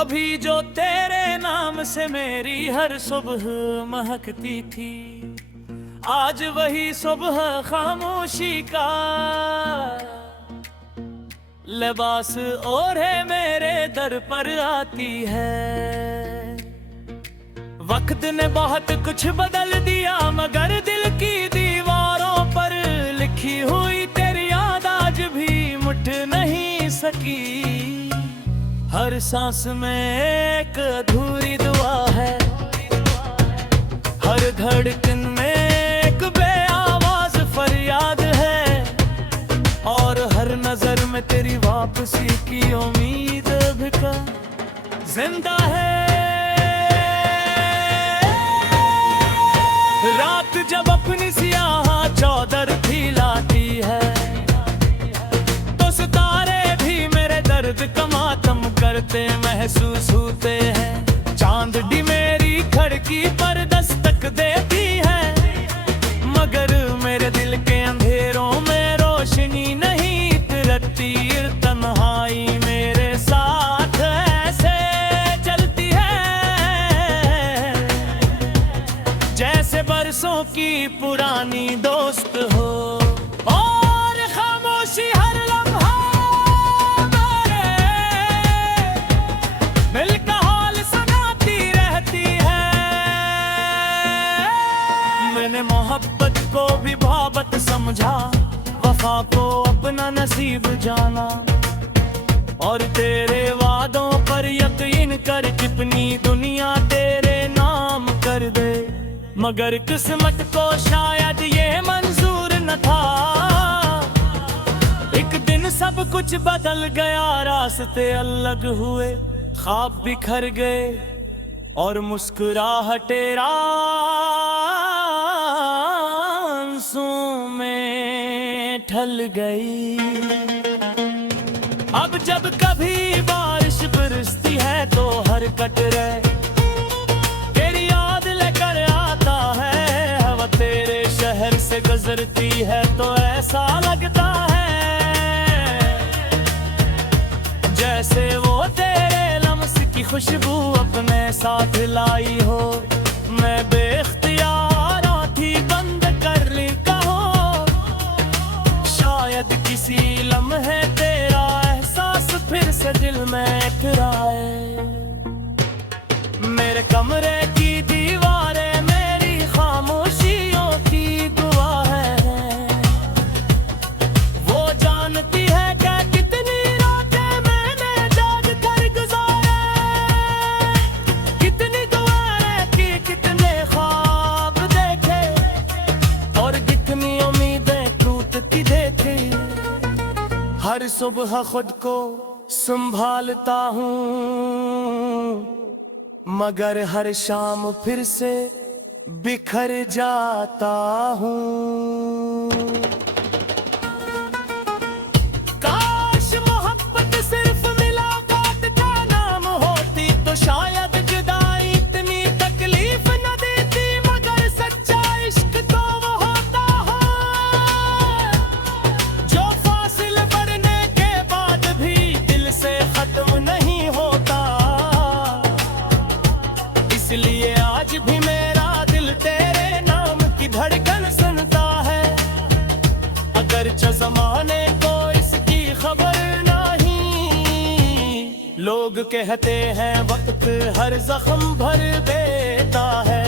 कभी जो तेरे नाम से मेरी हर सुबह महकती थी, आज वही सुबह खामोशी का लिबास ओढ़े मेरे दर पर आती है। वक्त ने बहुत कुछ बदल दिया, मगर दिल की दीवारों पर लिखी हुई तेरी याद आज भी मिट नहीं सकी। हर सांस में एक अधूरी दुआ है, हर धड़कन में एक बेआवाज फरियाद है, और हर नजर में तेरी वापसी की उम्मीद भी जिंदा है। रात जब अपनी सियाह चौदर फैलाती है, तो सितारे भी मेरे दर्द का मातम करते महसूस होते हैं। चांद डी मेरी खिड़की पर दस्तक देती है, मगर मेरे दिल के अंधेरों में रोशनी नहीं तिरकती। तन्हाई मेरे साथ ऐसे चलती है, जैसे बरसों की पुरानी दोस्त हो, और खामोशी हर लम्हा मेरे दिल का हाल सुनाती रहती है। मैंने मोहब्बत को भी मोहब्बत समझा, वफा को अपना नसीब जाना, और तेरे वादों पर यकीन कर कितनी दुनिया तेरे नाम कर दे। मगर किस्मत को शायद ये मंजूर न था, एक दिन सब कुछ बदल गया, रास्ते अलग हुए, ख्वाब बिखर गए, और मुस्कुराहटे आंसुओं में ढल गई। अब जब कभी बारिश बरसती है तो हर कतरे तेरी याद लेकर आता है। हवा तेरे शहर से गुजरती है तो ऐसा लगता है जैसे वो तेरे लम्स की खुशबू अपने साथ लाई हो। मैं बेख्तियार आँखें बंद कर ली कहो, शायद किसी लम्हे तेरा एहसास फिर से दिल में टकराए। मेरे कमरे की दीवारें मेरी खामोशियों की दुआ है, वो जानती है कि कितनी रातें मैंने जाग कर गुजारे, कितनी दुआएं की, कितने ख्वाब देखे, और कितनी उम्मीदें टूटती देखी। हर सुबह खुद को संभालता हूँ, मगर हर शाम फिर से बिखर जाता हूँ। काश मोहब्बत सिर्फ मुलाकात का नाम होती तो शायद जुदाई इतनी तकलीफ न देती, मगर सच्चा इश्क तो वो होता है जो फासिल बढ़ने के बाद भी दिल से खत्म नहीं होता। इसलिए आज भी मेरा दिल तेरे नाम की धड़कन सुनता है, अगरचे ज़माने को इसकी खबर नहीं। लोग कहते हैं वक्त हर जख्म भर देता है,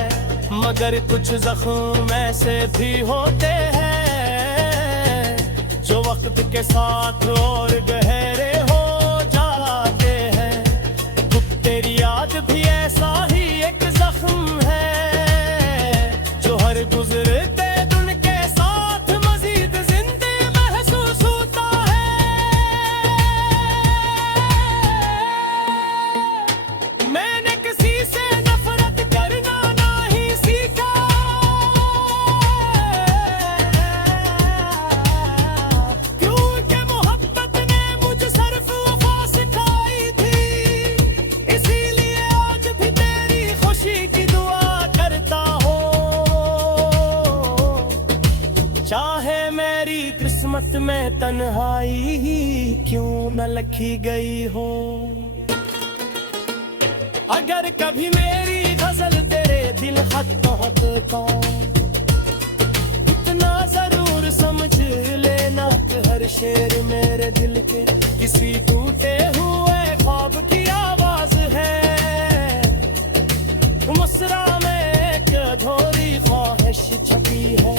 मगर कुछ जख्म ऐसे भी होते हैं जो वक्त के साथ और गहरे हो जाते हैं। तेरी याद भी ऐसा ही एक जख्म है जो हर गुजरते दिन के साथ मजीद जिंदे महसूस होता है। मैंने किसी से नफरत करना नहीं सीखा, क्योंकि मोहब्बत ने मुझे सिर्फ वफा सिखाई थी। इसीलिए आज भी तेरी खुशी की दुआ करता हूँ, चाहे मेरी किस्मत में तन्हाई ही क्यों न लिखी गई हो। अगर कभी मेरी गजल तेरे दिल खत पहुंचे तो इतना जरूर समझ लेना कि हर शेर मेरे दिल के किसी टूटे हुए ख्वाब की आवाज है। मुस्रा में एक अधूरी ख्वाहिश छपी है,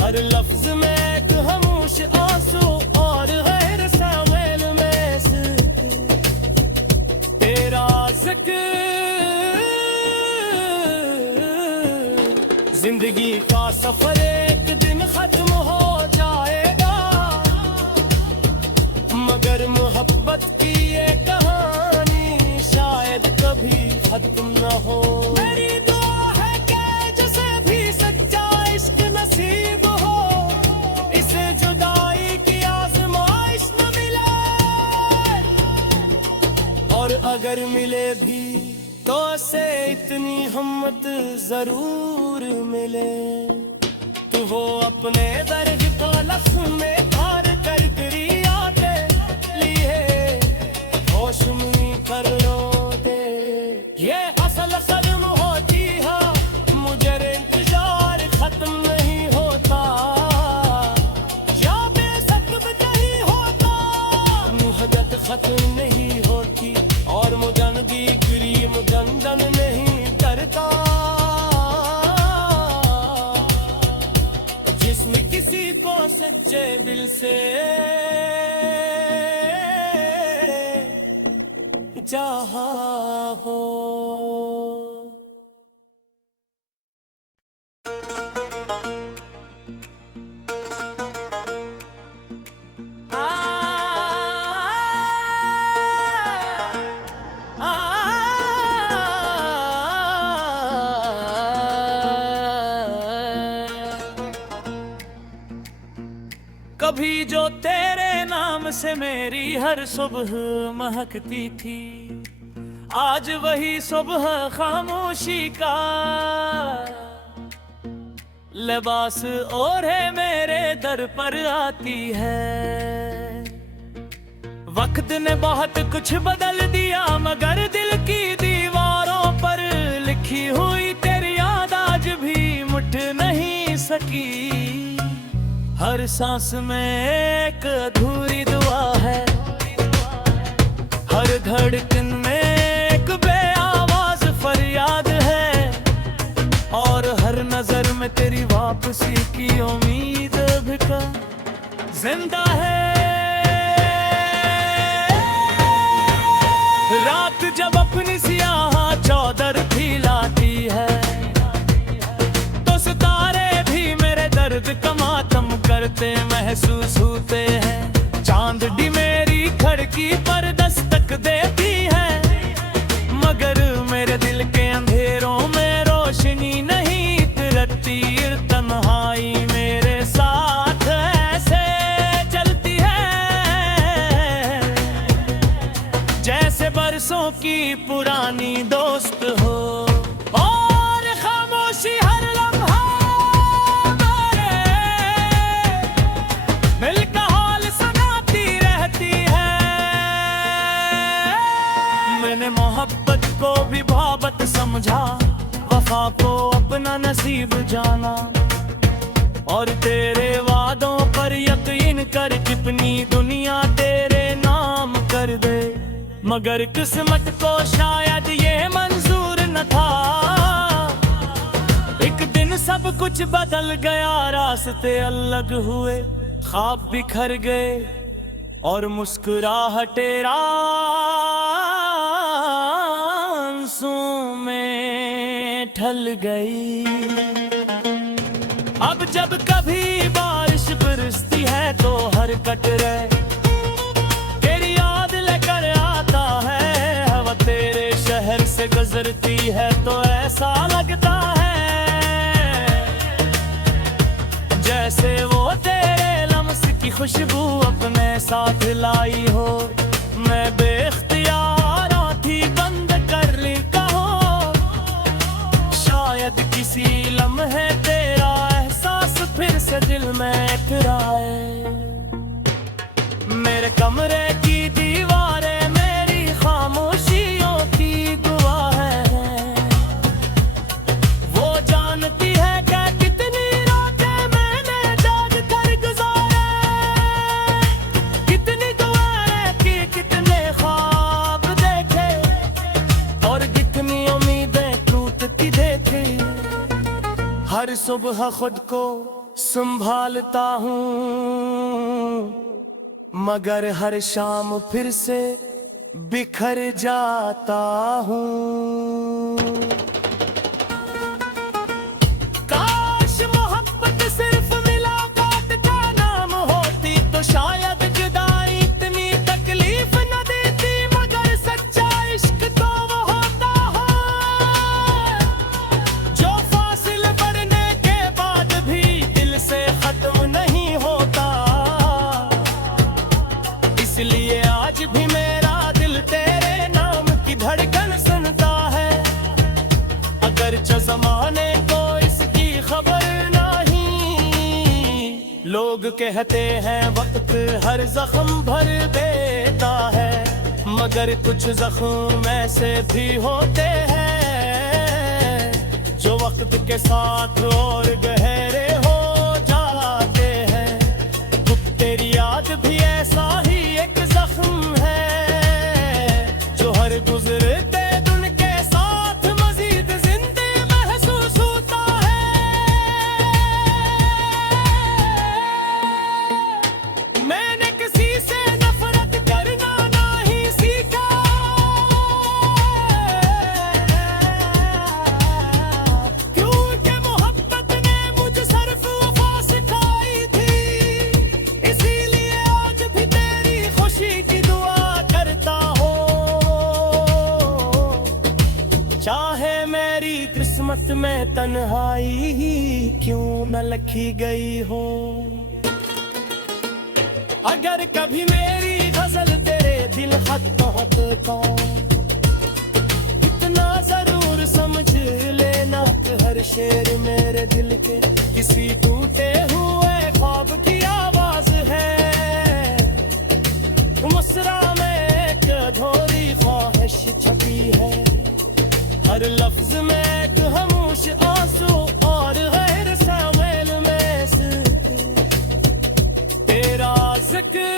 हर लफ्ज में एक खामोश आंसू और गैर सामेल में तेरा जिक्र। जिंदगी का सफर एक दिन खत्म हो जाएगा, मगर मोहब्बत की ये कहानी शायद कभी खत्म न हो। मेरी दुआ है कि जिसे भी सच्चा इश्क नसीब हो, इसे जुदाई की आजमाइश न मिले, और अगर मिले भी तो से इतनी हिम्मत जरूर मिले। तू वो अपने दर्द को लफ्ज़ में धार कर तेरी यादें लिए होश में कर लो दे। ये असल सल्म होती है, मुझे इंतजार खत्म नहीं होता, या बेसब्ब नहीं होता, मुहब्बत खत्म नहीं होती, और मुजनगी क्रीम गंदन नहीं करता। जिसमें किसी को सच्चे दिल से चाहा हो। कभी जो तेरे नाम से मेरी हर सुबह महकती थी, आज वही सुबह खामोशी का लिबास ओढ़े मेरे दर पर आती है। वक्त ने बहुत कुछ बदल दिया, मगर दिल की दीवारों पर लिखी हुई तेरी याद आज भी मिट नहीं सकी। हर सांस में एक अधूरी दुआ है, हर धड़कन में एक बेआवाज फरियाद है, और हर नजर में तेरी वापसी की उम्मीद भी का जिंदा है। रात जब अपनी सियाह चौदर फैलाती है, तो सितारे भी मेरे दर्द का मातम करते महसूस होते हैं। चांदनी मेरी खिड़की पर दस्तक देती है, मगर मेरे दिल के अंधेरों में रोशनी नहीं तिरकती। तन्हाई मेरे साथ ऐसे चलती है, जैसे बरसों की पुरानी दोस्त हो, और खामोशी हर लम्हा मेरे दिल का हाल सुनाती रहती है। मैंने मोहब्बत को भी मोहब्बत समझा, वफा को अपना नसीब जाना, और तेरे वादों पर यकीन कर कितनी दुनिया तेरे नाम कर दे। मगर किस्मत को शायद ये मंजूर न था, एक दिन सब कुछ बदल गया, रास्ते अलग हुए, ख्वाब बिखर गए, और मुस्कुराहटे आंसुओं में ढल गई। अब जब कभी बारिश बरसती है तो हर कटरे तेरी याद लेकर आता है। हवा तेरे शहर से गुजरती है तो ऐसा लगता है जैसे वो तेरे लम्स की खुशबू अपने साथ लाई हो। मैं बेख्तियार आँखें बंद कर ली कहो, शायद किसी लम्हे तेरा एहसास फिर से दिल में टकराए। मेरे कमरे की दीवारें मेरी खामोशियों की सुबह खुद को संभालता हूँ, मगर हर शाम फिर से बिखर जाता हूँ। काश मोहब्बत सिर्फ मुलाकात का नाम होती तो शायद जुदाई इतनी तकलीफ न देती, मगर सच्चा इश्क तो वो होता है जो फासिले बढ़ने के बाद भी दिल से खत्म नहीं होता। इसलिए आज भी मेरा दिल तेरे नाम की धड़कन सुनता है, अगरचे ज़माने को इसकी खबर नहीं। लोग कहते हैं वक्त हर जख्म भर देता है, मगर कुछ जख्म ऐसे भी होते हैं जो वक्त के साथ और गहरे हो जाते हैं। तेरी याद भी ऐसा ही एक जख्म है जो हर गुजरते दिन के साथ मजीद जिंदे महसूस होता है। मैंने किसी से नफरत करना नहीं सीखा, क्योंकि मोहब्बत ने मुझे सिर्फ वफा सिखाई थी। इसीलिए आज भी तेरी खुशी की दुआ करता हूँ, चाहे मेरी किस्मत में तन्हाई ही क्यों न लिखी गई हो। अगर कभी मेरी गजल तेरे दिल खत पहुंचता, इतना जरूर समझ लेना कि हर शेर मेरे दिल के किसी टूटे हुए ख्वाब की आवाज है। मुस्रा में एक अधूरी ख्वाहिश छपी है, हर लफ्ज में एक खामोश आंसू और गैर सामेल में तेरा जिक्र।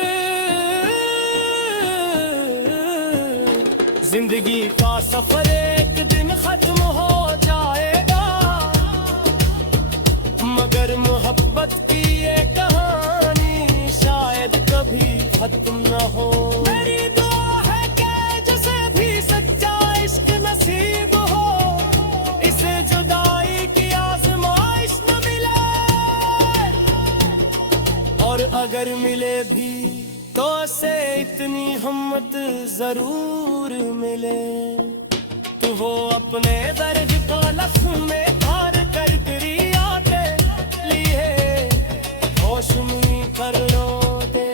जिंदगी का सफर एक दिन खत्म हो जाएगा, मगर मोहब्बत की ये कहानी शायद कभी खत्म न हो। मेरी दुआ है कि जिसे भी सच्चा इश्क नसीब हो, इसे जुदाई की आजमाइश न मिले, और अगर मिले भी तो से इतनी हिम्मत जरूर मिले तो वो अपने दर्द को लफ्ज़ में धार कर तेरी यादें लिए होश में कर लो दे।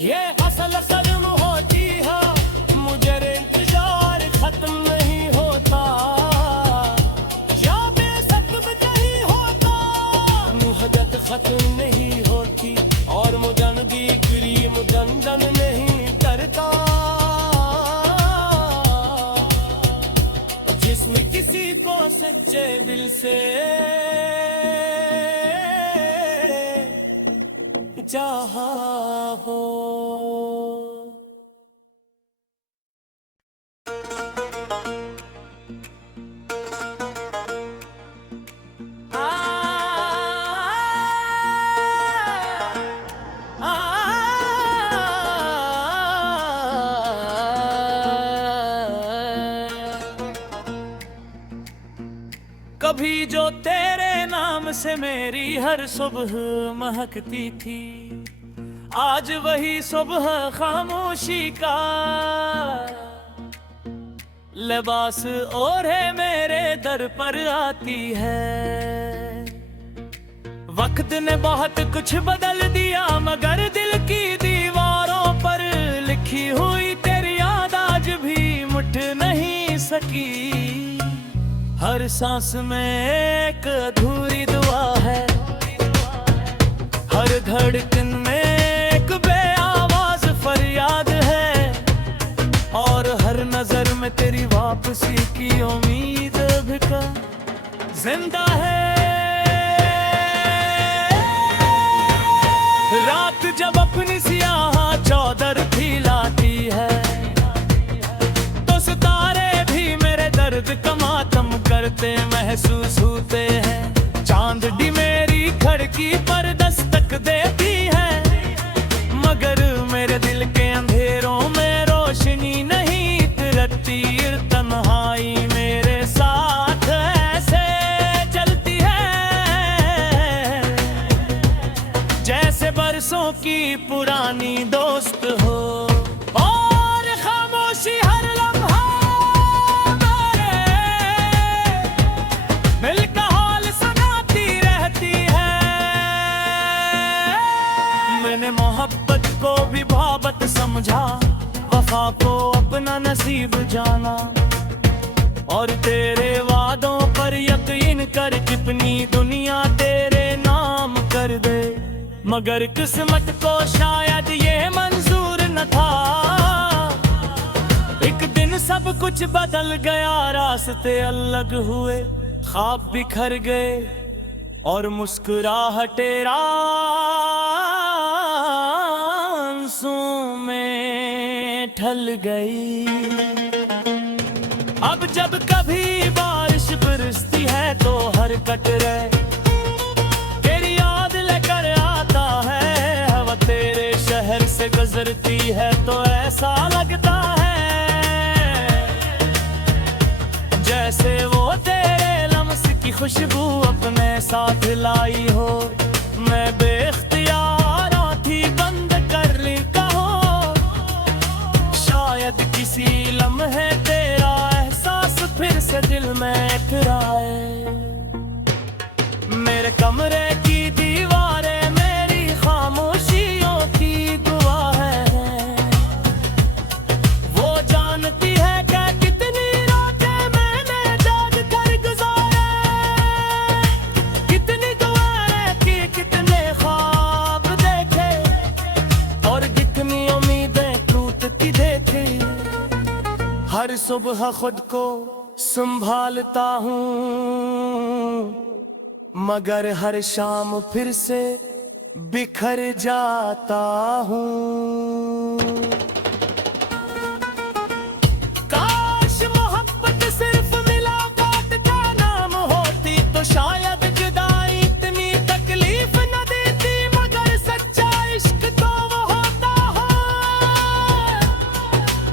ये असल सल्म होती है, मुझे इंतजार खत्म नहीं होता, या बेसब्ब नहीं होता, मुहब्बत खत्म नहीं होती, और मुजनगी क्रीम दंदन नहीं करता। जिसमें किसी को सच्चे दिल से चाहा हो। कभी जो तेरे नाम से मेरी हर सुबह महकती थी, आज वही सुबह खामोशी का लिबास ओढ़े मेरे दर पर आती है। वक्त ने बहुत कुछ बदल दिया, मगर दिल की दीवारों पर लिखी हुई तेरी याद आज भी मिट नहीं सकी। हर सांस में एक अधूरी दुआ है, हर धड़कन में एक बेआवाज फरियाद है, और हर नजर में तेरी वापसी की उम्मीद भी का जिंदा है। रात जब अपनी सियाह चौदर फैलाती है, तो सितारे भी मेरे दर्द का मातम करते महसूस होते हैं। चांद समझा, वफा को अपना नसीब जाना। और तेरे वादों पर यकीन कर कितनी दुनिया तेरे नाम कर दे, मगर किस्मत को शायद ये मंजूर न था। एक दिन सब कुछ बदल गया, रास्ते अलग हुए, ख्वाब बिखर गए और मुस्कुराहटे आंसुओं में ढल गई। अब जब कभी बारिश बरसती है तो हर कतरे तेरी याद लेकर आता है। हवा तेरे शहर से गुजरती है तो ऐसा लगता है जैसे वो तेरे लम्स की खुशबू अपने साथ लाई हो। मैं बेख्तियार आँखें बंद कर ली कहो, शायद किसी लम्हे तेरा एहसास फिर से दिल में टकराए। मेरे कमरे की दीवारें मेरी खामोशियों की गवाह है। वो जानती है कि कितनी रातें मैंने जाग कर गुजारे, कितनी दुआएं की, कितने ख्वाब देखे और कितनी उम्मीदें टूटती देखी। हर सुबह खुद को संभालता हूँ, मगर हर शाम फिर से बिखर जाता हूँ। काश मोहब्बत सिर्फ मुलाकात का नाम होती तो शायद जुदाई इतनी तकलीफ न देती, मगर सच्चा इश्क तो वो होता है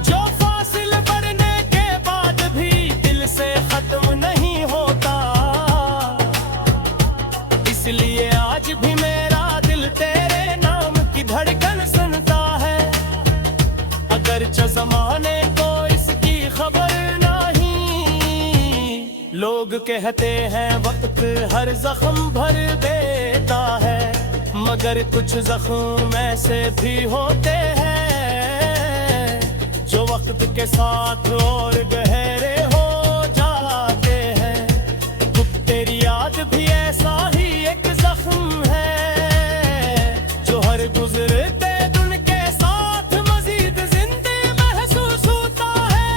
जो फासिल बढ़ने के बाद भी दिल से खत्म नहीं होता। इसलिए आज भी मेरा दिल तेरे नाम की धड़कन सुनता है, अगरचे ज़माने को इसकी खबर नहीं। लोग कहते हैं वक्त हर जख्म भर देता है, मगर कुछ जख्म ऐसे भी होते हैं जो वक्त के साथ और गहरे हो जाते हैं। तेरी याद भी ऐसा ही एक जख्म है जो हर गुजरते दिन के साथ मजीद जिंदे महसूस होता है।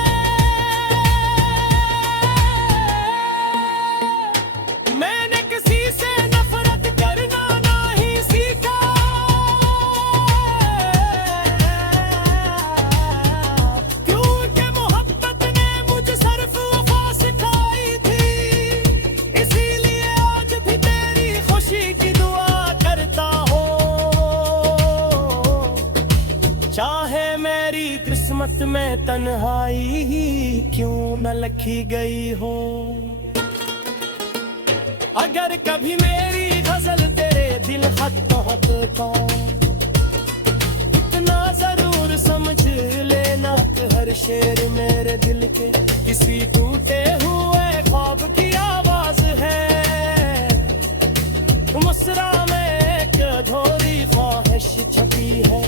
मैंने किसी से नफरत करना नहीं सीखा, क्योंकि मोहब्बत ने मुझे सिर्फ वफा सिखाई थी। इसीलिए आज भी तेरी खुशी की दुआ करता हूँ, चाहे मेरी किस्मत में तन्हाई ही क्यों न लिखी गई हो। अगर कभी मेरी गजल तेरे दिल खत पहुंचता इतना जरूर समझ लेना कि हर शेर मेरे दिल के किसी टूटे हुए ख्वाब की आवाज है। मुस्रा में एक अधूरी ख्वाहिश छपी है,